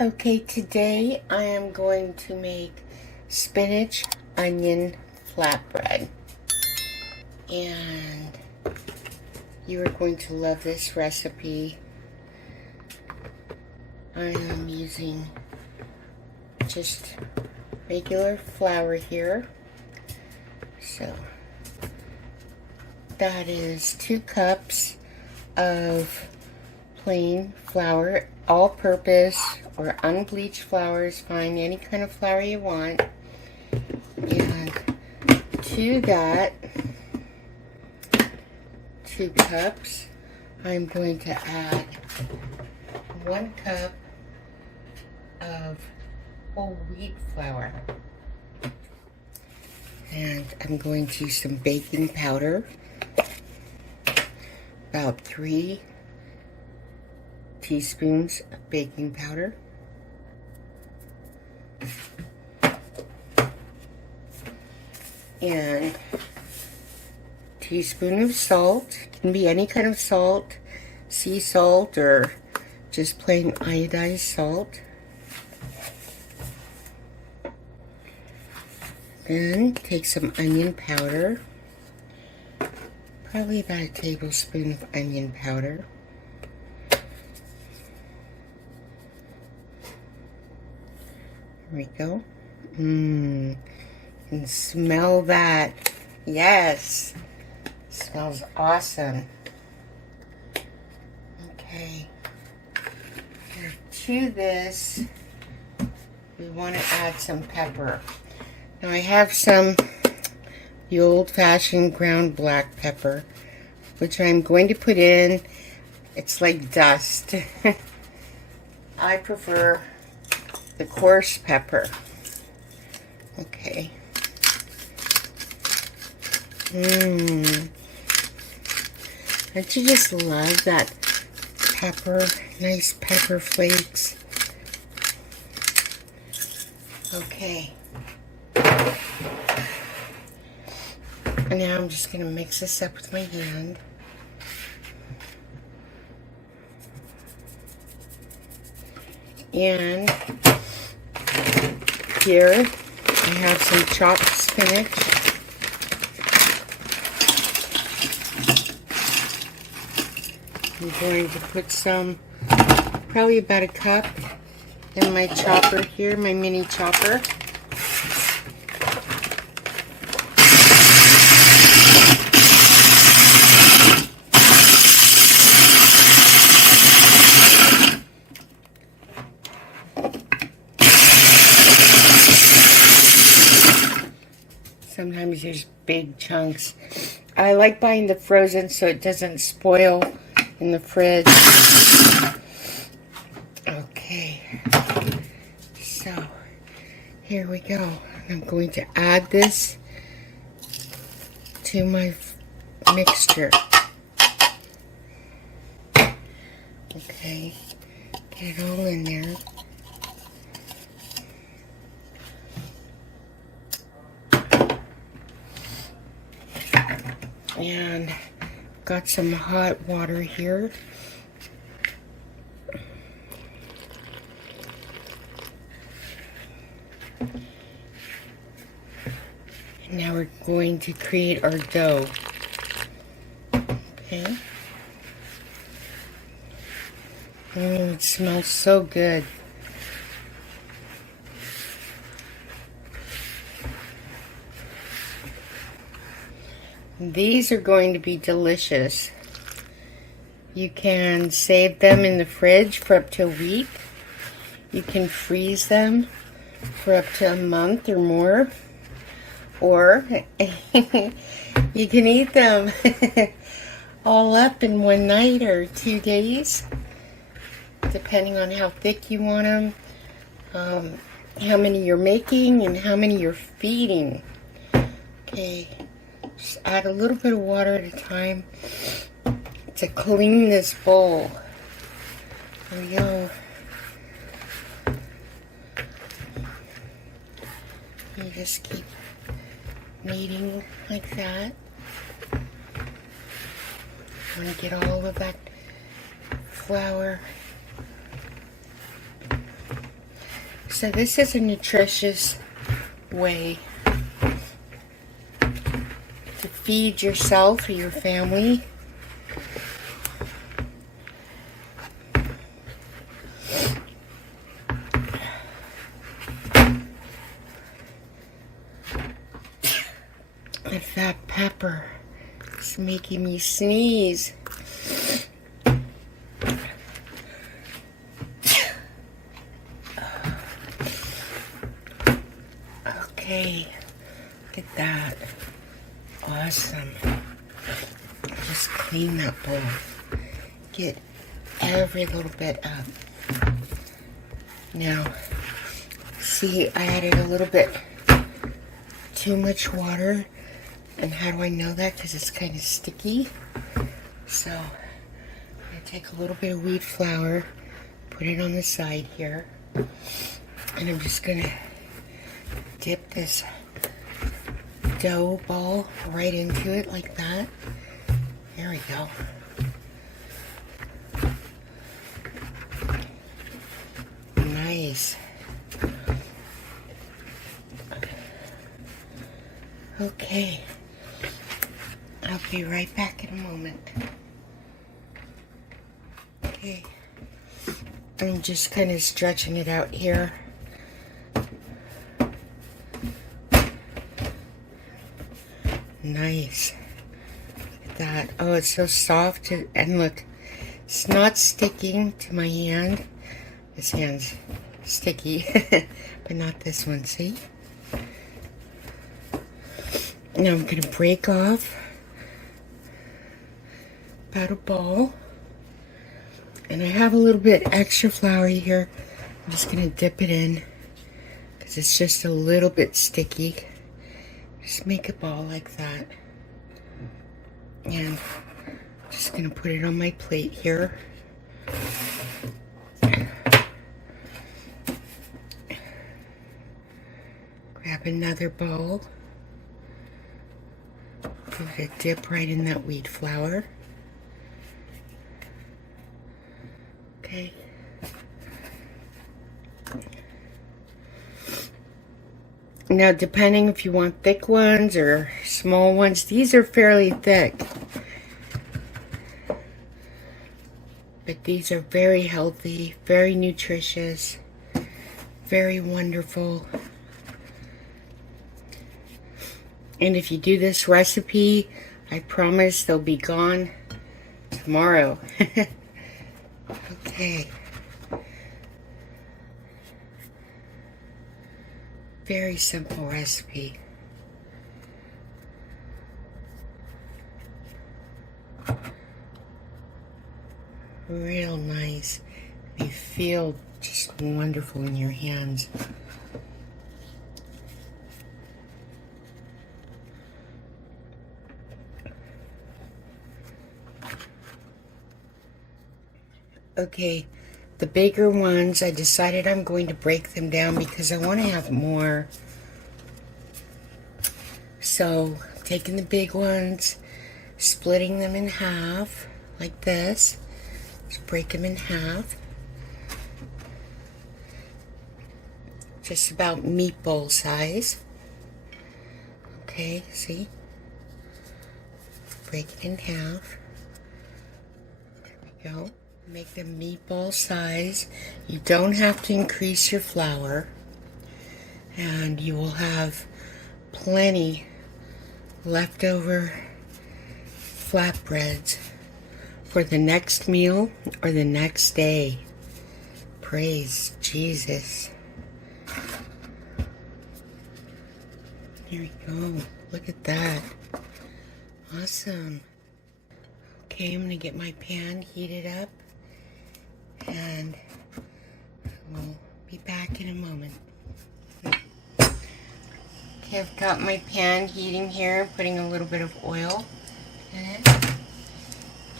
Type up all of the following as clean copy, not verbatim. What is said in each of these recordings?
Okay, today I am going to make spinach onion flatbread, and you are going to love this recipe. I am using just regular flour here, so that is 2 cups of plain flour, all-purpose or unbleached flour is fine, any kind of flour you want. And to that 2 cups, I'm going to add 1 cup of whole wheat flour, and I'm going to use some baking powder, about 3 teaspoons of baking powder, and teaspoon of salt. It can be any kind of salt, sea salt or just plain iodized salt. Then take some onion powder, probably about a tablespoon of onion powder. There we go. You can smell that. Yes, smells awesome. Okay, now to this we want to add some pepper. Now I have the old-fashioned ground black pepper, which I'm going to put in. It's like dust. I prefer the coarse pepper. Okay. Don't you just love that pepper? Nice pepper flakes. Okay. And now I'm just going to mix this up with my hand. And here I have some chopped spinach. I'm going to put some, probably about a cup, in my chopper here, my mini chopper. Sometimes there's big chunks. I like buying the frozen so it doesn't spoil in the fridge. Okay, so here we go. I'm going to add this to my mixture. Okay, get it all in there. And got some hot water here. And now we're going to create our dough. Okay. It smells so good. These are going to be delicious. You can save them in the fridge for up to a week. You can freeze them for up to a month or more. Or you can eat them all up in one night or 2 days, depending on how thick you want them, how many you're making, and how many you're feeding. Okay. Just add a little bit of water at a time to clean this bowl. There we go. You just keep kneading like that. You want to get all of that flour So this is a nutritious way to feed yourself or your family. If that pepper is making me sneeze. Okay, look at that. Awesome. Just clean that bowl. Get every little bit up. Now, see, I added a little bit too much water. And how do I know that? Because it's kind of sticky. So, I'm going to take a little bit of wheat flour, put it on the side here. And I'm just going to dip this dough ball right into it like that. There we go. Nice. Okay. I'll be right back in a moment. Okay. I'm just kind of stretching it out here. Nice. Look at that. Oh, it's so soft. And look, it's not sticking to my hand. This hand's sticky, but not this one, see? Now I'm going to break off about a ball. And I have a little bit extra flour here. I'm just going to dip it in because it's just a little bit sticky. Just make a ball like that. And I'm just going to put it on my plate here. Grab another bowl. Give it a dip right in that wheat flour. Okay. Now, depending if you want thick ones or small ones, these are fairly thick. But these are very healthy, very nutritious, very wonderful. And if you do this recipe, I promise they'll be gone tomorrow. Okay. Very simple recipe. Real nice. They feel just wonderful in your hands. Okay, the bigger ones, I decided I'm going to break them down because I want to have more. So, taking the big ones, splitting them in half, like this. Just break them in half. Just about meatball size. Okay, see? Break it in half. There we go. Make them meatball size. You don't have to increase your flour. And you will have plenty leftover flatbreads for the next meal or the next day. Praise Jesus. Here we go. Look at that. Awesome. Okay, I'm going to get my pan heated up. And we'll be back in a moment. Okay, I've got my pan heating here, putting a little bit of oil in it.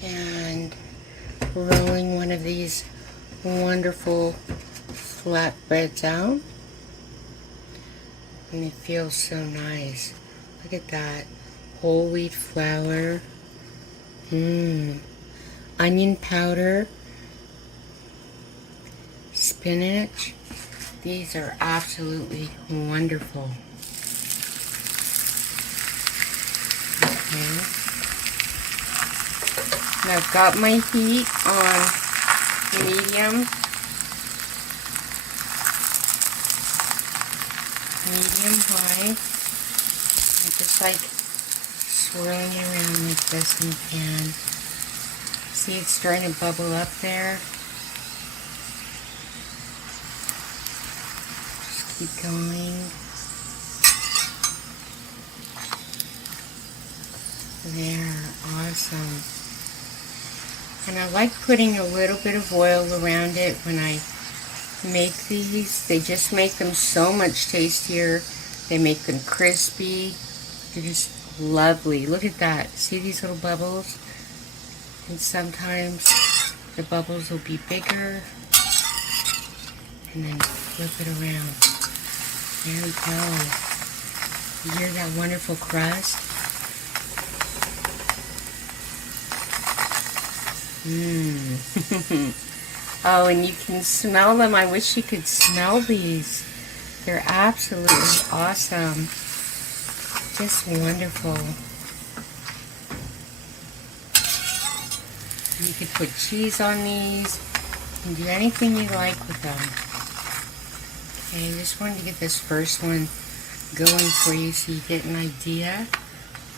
And rolling one of these wonderful flatbreads out. And it feels so nice. Look at that. Whole wheat flour. Onion powder. Spinach These are absolutely wonderful. Okay. Now I've got my heat on medium high. I'm just like swirling it around like this in the pan. See, it's starting to bubble up there. Just keep going. There, awesome. And I like putting a little bit of oil around it when I make these. They just make them so much tastier. They make them crispy. They're just lovely. Look at that. See these little bubbles? And sometimes the bubbles will be bigger. And then flip it around. There we go. You hear that wonderful crust? Mmm. Oh, and you can smell them. I wish you could smell these. They're absolutely awesome. Just wonderful. You could put cheese on these. You can do anything you like with them. Okay, I just wanted to get this first one going for you so you get an idea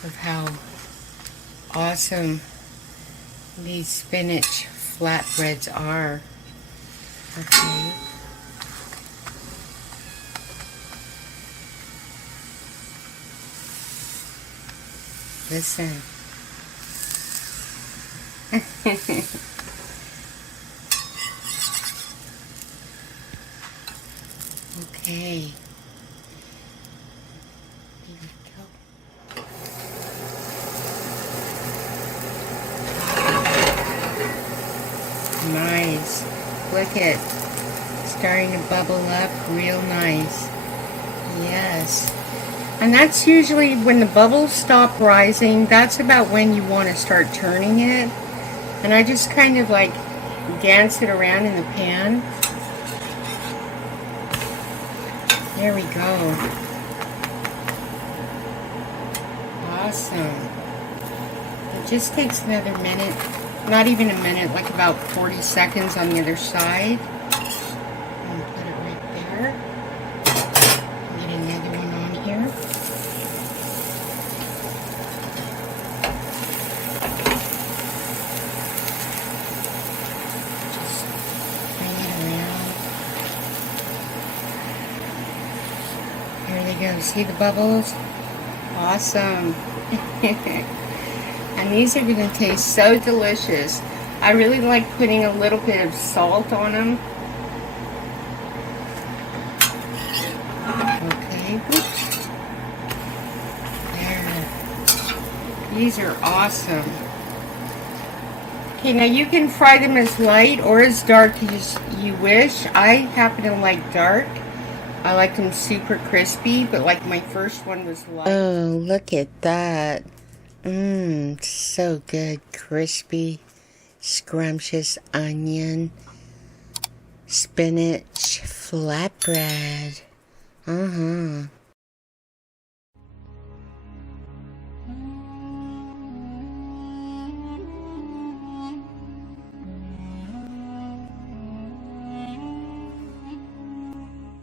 of how awesome these spinach flatbreads are. Okay. Listen. Okay. Here we go. Nice. Look at, starting to bubble up real nice. Yes. And that's usually when the bubbles stop rising, that's about when you want to start turning it. And I just kind of like dance it around in the pan. There we go. Awesome. It just takes another minute. Not even a minute, like about 40 seconds on the other side. And put it right there. Get another one on here. Just bring it around. There they go. See the bubbles? Awesome. And these are going to taste so delicious. I really like putting a little bit of salt on them. Okay, whoops. There. These are awesome. Okay, now you can fry them as light or as dark as you wish. I happen to like dark. I like them super crispy, but like my first one was light. Oh, look at that. Mmm, so good. Crispy, scrumptious onion, spinach flatbread.